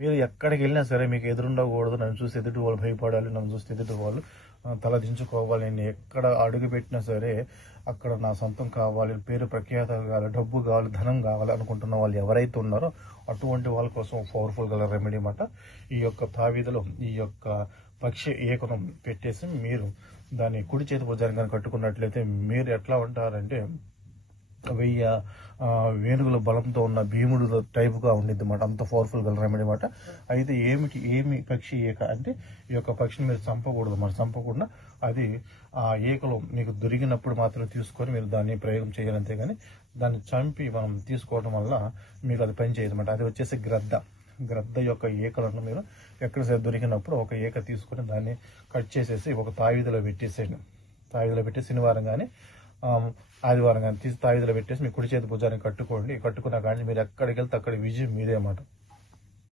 మీరు ఎక్కడికి వెళ్ళినా సరే మీకు ఎదురుండకూడదు, నన్ను చూసి ఎదుటి వాళ్ళు భయపడాలి, నన్ను చూసి ఎదుటి వాళ్ళు తల దించుకోవాలి. నేను ఎక్కడ అడుగు పెట్టినా సరే అక్కడ నా సొంతం కావాలి, పేరు ప్రఖ్యాత కావాలి, డబ్బు కావాలి, ధనం కావాలి అనుకుంటున్న వాళ్ళు ఎవరైతే ఉన్నారో అటువంటి వాళ్ళ కోసం పవర్ఫుల్ గల రెమెడీ అన్నమాట. ఈ యొక్క తావీదులో ఈ యొక్క పక్షి ఏకనం పెట్టేసి మీరు దాన్ని కుడి చేతి భుజానికి కట్టుకున్నట్లయితే మీరు ఎట్లా ఉంటారంటే 1000 వేణుగుల బలంతో ఉన్న భీముడు టైపుగా ఉండిద్ది అన్నమాట. అంత పవర్ఫుల్ గల రెమెడీ అన్నమాట. అయితే ఏమి పక్షి ఏక అంటే ఈ యొక్క పక్షిని మీరు చంపకూడదు, మరి చంపకుండా అది ఆ ఏకలో మీకు దొరికినప్పుడు మాత్రమే తీసుకొని మీరు దాన్ని ప్రయోగం చేయాలి. అంతేగాని దాన్ని చంపి మనం తీసుకోవడం వల్ల మీకు అది పని చేయదు అన్నమాట. అది వచ్చేసి గ్రద్ద యొక్క ఏకలను మీరు ఎక్కడ దొరికినప్పుడు ఒక ఏక తీసుకొని దాన్ని కట్ చేసేసి ఒక తాయిదలో పెట్టేసేయండి. తాయిదలో పెట్టి శనివారం కానీ ఆదివారం కానీ తీసి తాయిదలో పెట్టేసి మీ కుడి చేతి భుజాన్ని కట్టుకోండి. కట్టుకున్న కానీ మీరు ఎక్కడికి వెళ్తే అక్కడ విజయం మీదే అన్నమాట.